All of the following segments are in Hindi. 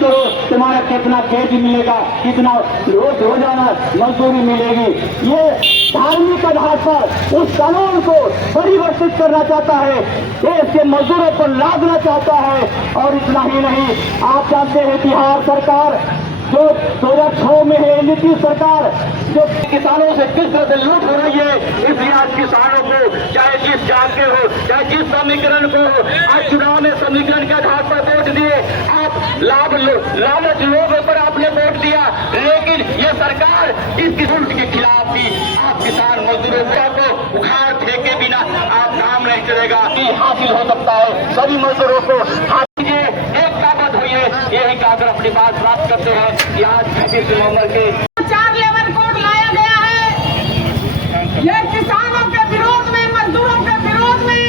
करो तुम्हारा कितना पेज मिलेगा, कितना रोजाना मजदूरी मिलेगी। ये धार्मिक आधार पर उस कानून को परिवर्तित करना चाहता है, देश के मजदूरों पर लादना चाहता है। और इतना ही नहीं, आप जानते हैं बिहार सरकार जो 2006 में है, नीतीश सरकार जो किसानों से किस तरह से लूट हो रही है, इसलिए आज किसानों को चाहे जिस जात के हो, चाहे जिस समीकरण को हो, आज चुनाव में समीकरण के आधार पर वोट दिए, आप लालच लोगों पर आपने वोट दिया। लेकिन ये सरकार इसकी उल्ट के खिलाफ भी आप किसान मजदूरों को उखाड़ फेंके बिना आप काम नहीं चलेगा कि हासिल हो सकता है। सभी मजदूरों को यही कहकर अपनी बात प्राप्त करते हैं कि आज 26 नवंबर के 4 लेबर कोड लाया गया है। ये किसानों के विरोध में, मजदूरों के विरोध में।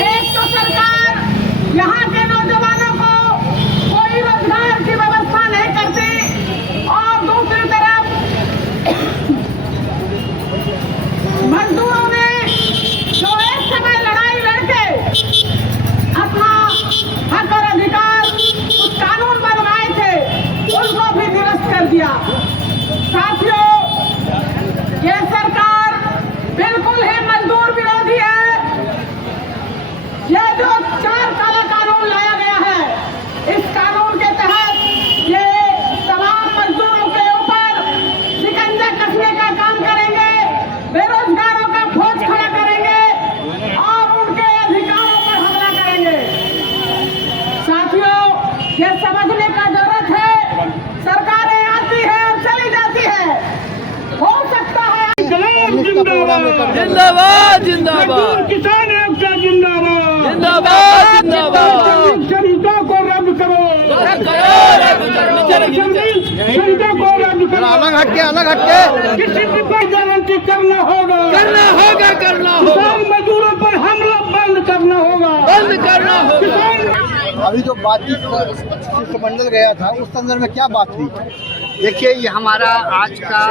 एक तो सरकार यहाँ के नौजवानों को कोई रोजगार की व्यवस्था नहीं करती और दूसरी तरफ मजदूरों ने जो एक समय लड़ाई लड़के अपना हक और अधिकार कानून बनवाए थे, उनको भी निरस्त कर दिया। साथियों, ये सरकार बिल्कुल ही मजदूर विरोधी है। ये जो 4 काला कानून लाया गया है, इस कानून के तहत ये तमाम मजदूरों के ऊपर शिकंजा कसने का काम करेंगे, बेरोजगारों का फौज खड़ा करेंगे और उनके अधिकारों पर हमला करेंगे। साथियों, ये समझने का जरूरत है, सरकारें आती है और चली जाती है, हो सकता है। जिंदाबाद जिंदाबाद, किसान एकता जिंदाबाद, जिंदाबाद जिंदाबाद। शरीकों को रद्द करो, शरीकों को रद्द करो। अलग हटके किसी की कोई गारंटी करना होगा, करना होगा किसान मजदूरों पर हमला बंद करना होगा। अभी जो बातचीत शिष्टमंडल गया था उस संदर्भ में क्या बात हुई? देखिए, ये हमारा आज का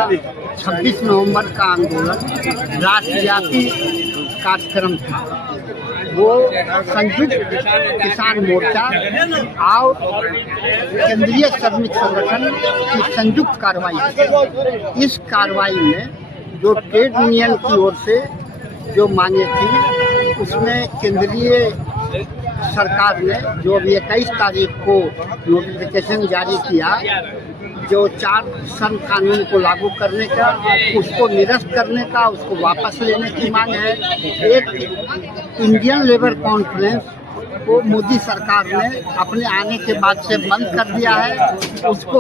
26 नवंबर का आंदोलन राष्ट्रव्यापी कार्यक्रम था। वो संयुक्त किसान मोर्चा और केंद्रीय श्रमिक संगठन की संयुक्त कार्रवाई। इस कार्रवाई में जो ट्रेड यूनियन की ओर से जो मांगे थी, उसमें केंद्रीय सरकार ने जो अभी 21 तारीख को नोटिफिकेशन जारी किया, जो 4 श्रम कानून को लागू करने का, उसको निरस्त करने का, उसको वापस लेने की मांग है। एक इंडियन लेबर कॉन्फ्रेंस को मोदी सरकार ने अपने आने के बाद से बंद कर दिया है, उसको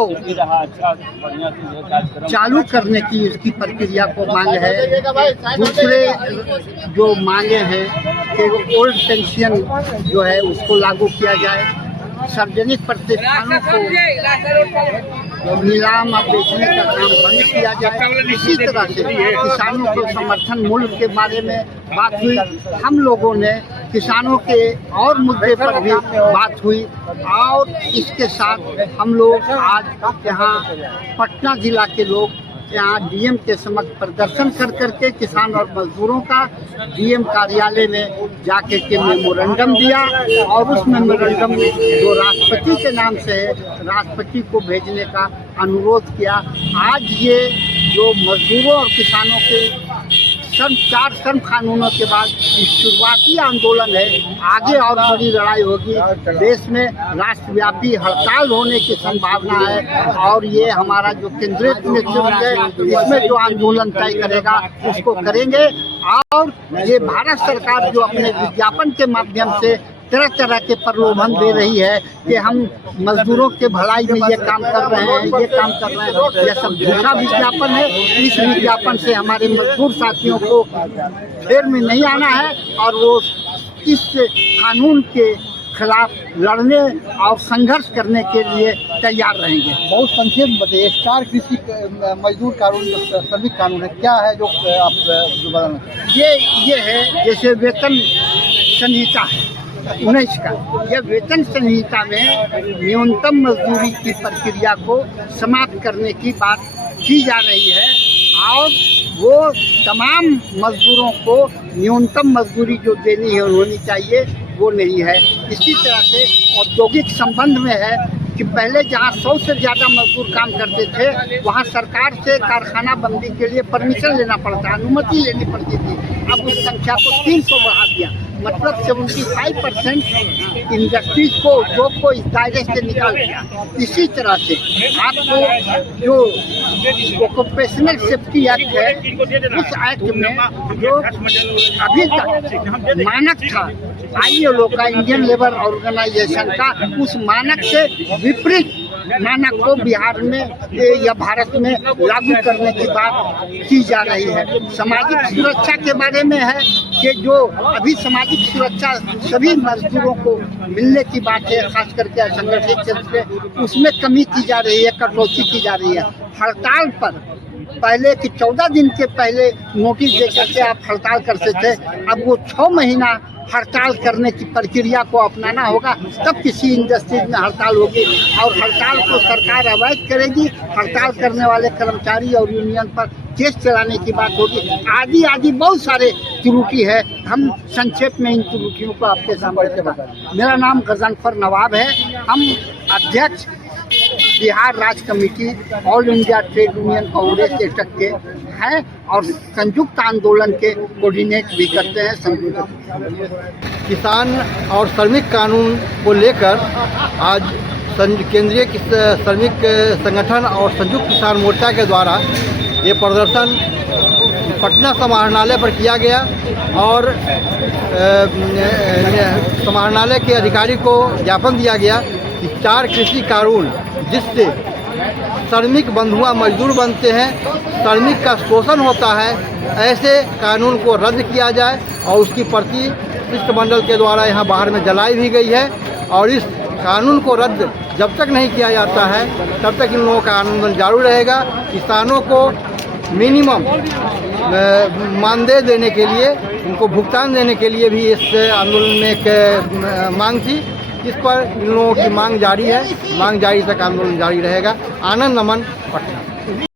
चालू करने की उसकी प्रक्रिया को मांग है। दूसरे जो मांगे हैं कि ओल्ड पेंशन जो है उसको लागू किया जाए, सार्वजनिक प्रतिष्ठानों को नीलाम और बेचने का काम बंद किया जाए। इसी तरह से किसानों के समर्थन मूल्य के बारे में बात हुई। हम लोगों ने किसानों के और मुद्दे पर भी बात हुई और इसके साथ हम लोग आज यहाँ पटना जिला के लोग यहाँ डीएम के समक्ष प्रदर्शन कर करके किसान और मजदूरों का डीएम कार्यालय में जाके के मेमोरेंडम दिया और उस मेमोरेंडम में जो राष्ट्रपति के नाम से है, राष्ट्रपति को भेजने का अनुरोध किया। आज ये जो मजदूरों और किसानों के 4 श्रम कानूनों के बाद शुरुआती आंदोलन है, आगे और बड़ी लड़ाई होगी। देश में राष्ट्रव्यापी हड़ताल होने की संभावना है और ये हमारा जो केंद्रीय नेतृत्व है, इसमें जो आंदोलन तय करेगा उसको करेंगे। और ये भारत सरकार जो अपने विज्ञापन के माध्यम से तरह तरह के प्रलोभन दे रही है कि हम मजदूरों के भलाई में ये काम कर रहे हैं, ये काम कर रहे हैं, यह सब झूठा विज्ञापन है। इस विज्ञापन से हमारे मजदूर साथियों को फेर में नहीं आना है और वो इस कानून के खिलाफ लड़ने और संघर्ष करने के लिए तैयार रहेंगे। बहुत संक्षेप में बताइए, 4 कृषि मजदूर कानून जो श्रमिक कानून है, क्या है जो आप बताना? ये है जैसे वेतन संहिता है 19 का, यह वेतन संहिता में न्यूनतम मजदूरी की प्रक्रिया को समाप्त करने की बात की जा रही है और वो तमाम मजदूरों को न्यूनतम मजदूरी जो देनी है होनी चाहिए वो नहीं है। इसी तरह से औद्योगिक संबंध में है कि पहले जहाँ 100 से ज़्यादा मजदूर काम करते थे वहाँ सरकार से कारखाना बंदी के लिए परमिशन लेना पड़ता, अनुमति लेनी पड़ती थी। अब उस संख्या को 300 बढ़ा दिया, मतलब 75% इंडस्ट्रीज को, उद्योग को इस दायरे से निकाल दिया। इसी तरह से आपको जो ऑक्यूपेशनल सेफ्टी एक्ट है, उस एक्ट में जो अभी तक मानक था ILO का, इंडियन लेबर ऑर्गेनाइजेशन का, उस मानक से विपरीत मानक को बिहार में या भारत में लागू करने की बात की जा रही है। सामाजिक सुरक्षा के बारे में है कि जो अभी सामाजिक सुरक्षा सभी मजदूरों को मिलने की बात है, खास करके असंगठित क्षेत्र में, उसमें कमी की जा रही है, कटौती की जा रही है। हड़ताल पर पहले कि 14 दिन के पहले नोटिस देकर के आप हड़ताल करते थे, अब वो 6 महीना हड़ताल करने की प्रक्रिया को अपनाना होगा, तब किसी इंडस्ट्रीज में हड़ताल होगी। और हड़ताल को सरकार अवैध करेगी, हड़ताल करने वाले कर्मचारी और यूनियन पर केस चलाने की बात होगी। आदि बहुत सारे त्रुटि है। हम संक्षेप में इन त्रुटियों को आपके सामने बताएं। मेरा नाम गजनफर नवाब है। हम अध्यक्ष बिहार राज्य committee all India trade union Congress AITUC के हैं और संयुक्त आंदोलन के कोऑर्डिनेट भी करते हैं। किसान और श्रमिक कानून को लेकर आज केंद्रीय श्रमिक संगठन और संयुक्त किसान मोर्चा के द्वारा ये प्रदर्शन पटना समाहरणालय पर किया गया और समाहरणालय के अधिकारी को ज्ञापन दिया गया कि 4 कृषि कानून जिससे श्रमिक बंधुआ मजदूर बनते हैं, श्रमिक का शोषण होता है, ऐसे कानून को रद्द किया जाए और उसकी प्रति शिष्टमंडल के द्वारा यहाँ बाहर में जलाई भी गई है। और इस कानून को रद्द जब तक नहीं किया जाता है तब तक इन लोगों का आंदोलन जारी रहेगा। किसानों को मिनिमम मानदेय देने के लिए, उनको भुगतान देने के लिए भी इस आंदोलन में एक मांग थी। इस पर इन लोगों की मांग जारी है, मांग जारी तक आंदोलन जारी रहेगा। आनंद नमन, पटना।